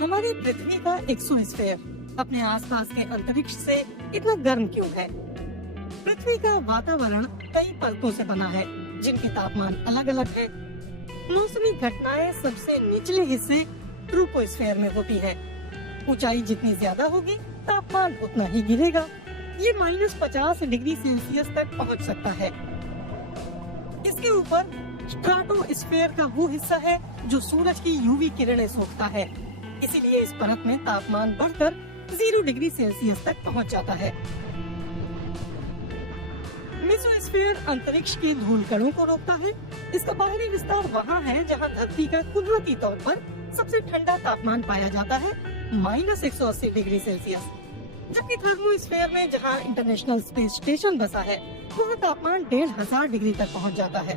हमारी पृथ्वी का एक्सोस्फीयर अपने आसपास के अंतरिक्ष से इतना गर्म क्यों है? पृथ्वी का वातावरण कई परतों से बना है, जिनके तापमान अलग अलग है। मौसमी घटनाएं सबसे निचले हिस्से ट्रोपोस्फीयर में होती है। ऊंचाई जितनी ज्यादा होगी, तापमान उतना ही गिरेगा। ये -50 डिग्री सेल्सियस तक पहुंच सकता है। इसके ऊपर स्ट्राटोस्फीयर का वो हिस्सा है जो सूरज की यूवी किरणें सोखता है। इसीलिए इस परत में तापमान बढ़कर 0 डिग्री सेल्सियस तक पहुंच जाता है। मेसोस्फीयर अंतरिक्ष के धूल कणों को रोकता है। इसका बाहरी विस्तार वहाँ है जहाँ धरती का कुदरती तौर पर सबसे ठंडा तापमान पाया जाता है, -180 डिग्री सेल्सियस। जबकि थर्मोस्फीयर में जहाँ इंटरनेशनल स्पेस स्टेशन बसा है, वहाँ तापमान 1500 डिग्री तक पहुँच जाता है।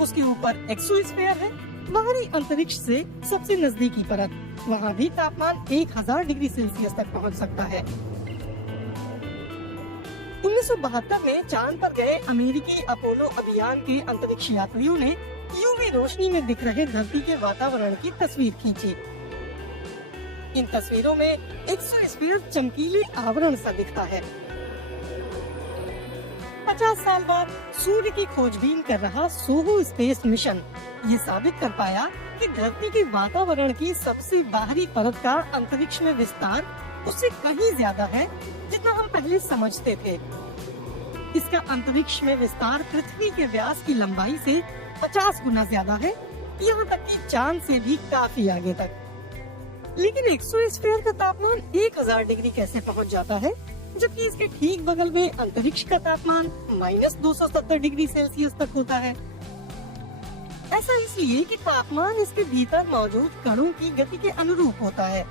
उसके ऊपर एक्सोस्फीयर है, बाहरी अंतरिक्ष से सबसे नजदीकी परत। वहाँ भी तापमान 1000 डिग्री सेल्सियस तक पहुँच सकता है। 1972 में चांद पर गए अमेरिकी अपोलो अभियान के अंतरिक्ष यात्रियों ने यूवी रोशनी में दिख रहे धरती के वातावरण की तस्वीर खींची। इन तस्वीरों में एक्सोस्फीयर चमकीले आवरण सा दिखता है। 50 साल बाद सूर्य की खोजबीन कर रहा सोहो स्पेस मिशन ये साबित कर पाया कि धरती के वातावरण की सबसे बाहरी परत का अंतरिक्ष में विस्तार उससे कहीं ज्यादा है जितना हम पहले समझते थे। इसका अंतरिक्ष में विस्तार पृथ्वी के व्यास की लंबाई से 50 गुना ज्यादा है, यहाँ तक कि चांद से भी काफी आगे तक। लेकिन एक्सोस्फीयर का तापमान 1000 डिग्री कैसे पहुँच जाता है, जबकि इसके ठीक बगल में अंतरिक्ष का तापमान -270 डिग्री सेल्सियस तक होता है। ऐसा इसलिए कि तापमान इसके भीतर मौजूद कणों की गति के अनुरूप होता है।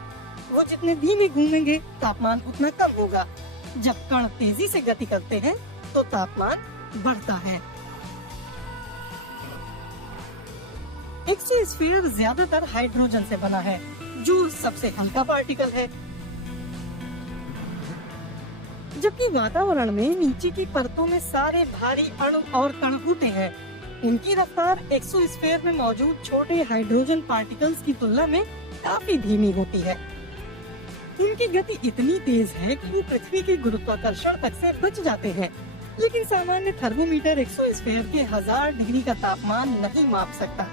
वो जितने धीमे घूमेंगे, तापमान उतना कम होगा। जब कण तेजी से गति करते हैं, तो तापमान बढ़ता है। एक्सोस्फीयर ज्यादातर हाइड्रोजन से बना है, जो सबसे हल्का पार्टिकल है। जबकि वातावरण में नीचे की परतों में सारे भारी अणु और कण होते हैं। इनकी रफ्तार एक्सोस्फीयर में मौजूद छोटे हाइड्रोजन पार्टिकल्स की तुलना में काफी धीमी होती है। इनकी गति इतनी तेज है कि वो पृथ्वी के गुरुत्वाकर्षण तक से बच जाते हैं। लेकिन सामान्य थर्मोमीटर एक्सोस्फीयर के 1000 डिग्री का तापमान नहीं माप सकता।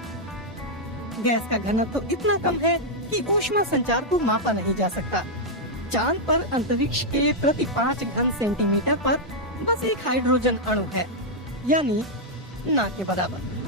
गैस का घनत्व तो इतना कम है कि ऊष्मा संचार को मापा नहीं जा सकता। चांद पर अंतरिक्ष के प्रति 5 घन सेंटीमीटर पर बस एक हाइड्रोजन अणु है, यानी ना के बराबर।